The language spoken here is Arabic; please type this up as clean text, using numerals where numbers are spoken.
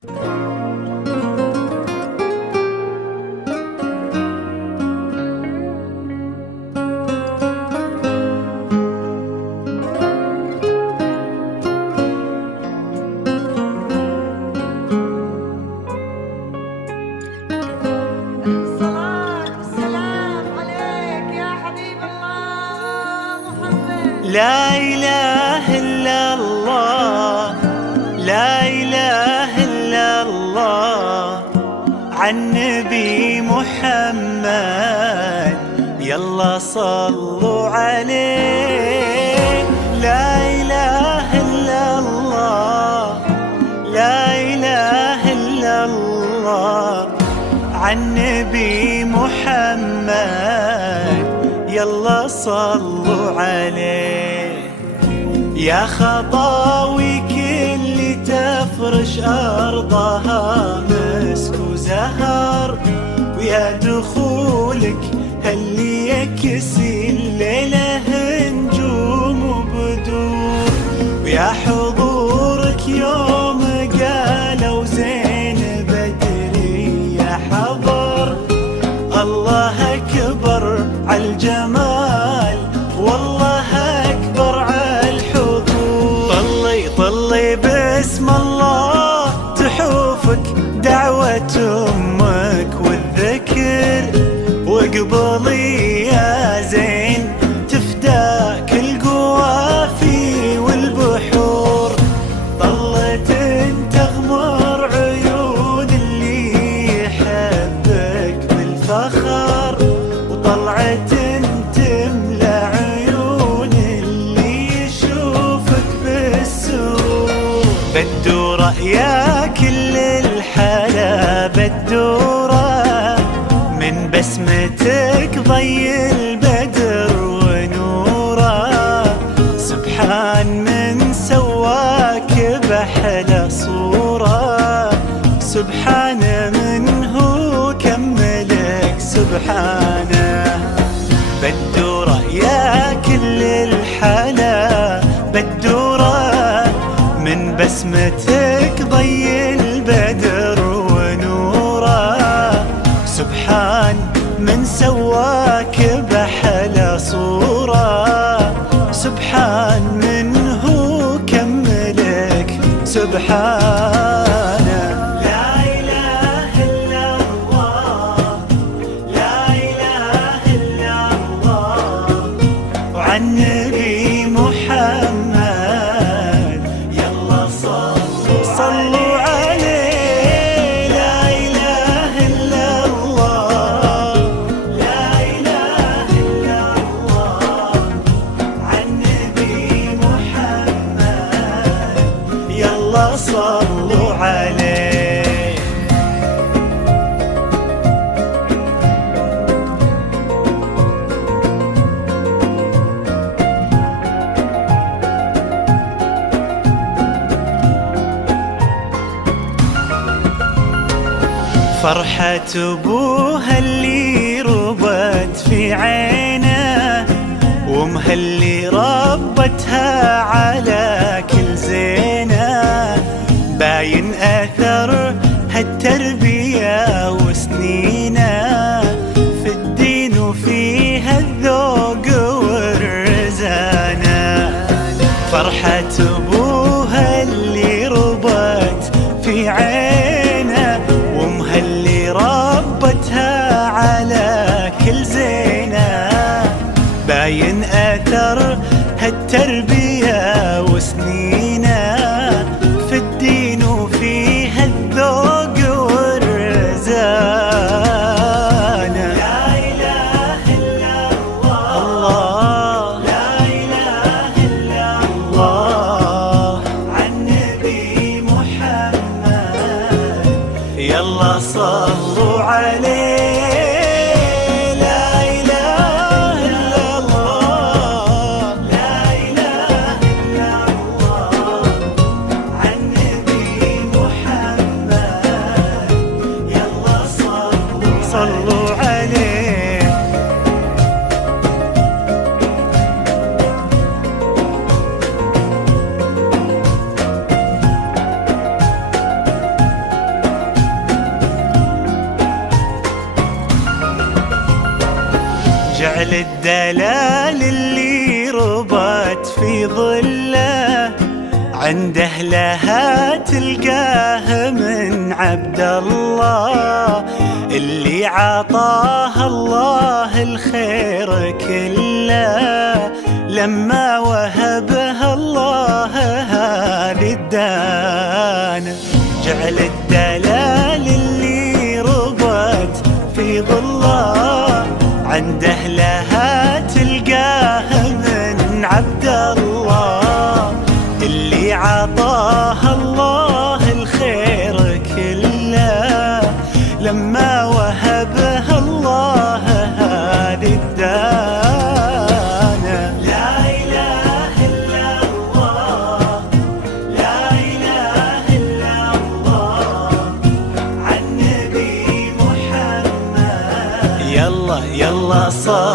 لا إله إلا الله، لا إله إلا الله، عن نبي محمد يلا صلوا عليه. لا إله إلا الله، لا إله إلا الله، عن نبي محمد يلا صلوا عليه. يا خطاوي كل تفرش أرضها مسك وزهر، ويا دخولك هاللي يكسي الليلة نجوم وبدور، ويا حضورك يوم قالوا زين بدرية حضر. الله أكبر عالجمال، والله أكبر عالحضور. طلي باسم الله تحوفك دعوة أمك والذكر، واقبلي يا زين تفداك القوافي والبحور. طلت تغمر عيون اللي يحبك بالفخر، وطلعت تملى عيون اللي يشوفك بالسرور. بدورة يا كل الحلا بدورة، من بسمتك ضي البدر ونوره. سبحان من سواك بحلى صورة، سبحان من هو كملك سبحانه. بدورة يا كل الحلا بدورة، من بسمتك ضي البدر ونوره. سبحان من سواك بحلى صورة، سبحان من هو كملك سبحانه. لا إله إلا الله، لا إله إلا الله، وعن نبي محمد يلا صلوا عليه. لا إله إلا الله، لا إله إلا الله، عن نبي محمد يلا صلوا عليه. فرحة أبوها اللي ربت في عينه، وامها اللي ربتها على كل زينه. باين أثر هالتربية وسنينه في الدين وفيها الذوق والرزانة. فرحة أبوها اللي ربت في عينه، وامها اللي ربتها على كل زينه. باين أثر هالتربية وسنينه في الدين وفيها الذوق والرزانة. لا إله إلا الله، لا إله إلا الله، عن نبي محمد يلا صلوا عليه. لا إله إلا الله، لا إله إلا الله، عن نبي محمد يلا صلوا عليه. جعل الدلال اللي ربت في ظله عند أهلها تلقاه من عبد الله، اللي عطاه الله الخير كله لما وهبها الله هذه الدانة. جعل الدلال اللي ربت في ظله عند أهلها تلقاه من عبد الله، اللي عطاه الله الخير كله لما وهبها الله هذه الدانة. لا إله إلا الله، لا إله إلا الله، عن نبي محمد. يلا يلا صل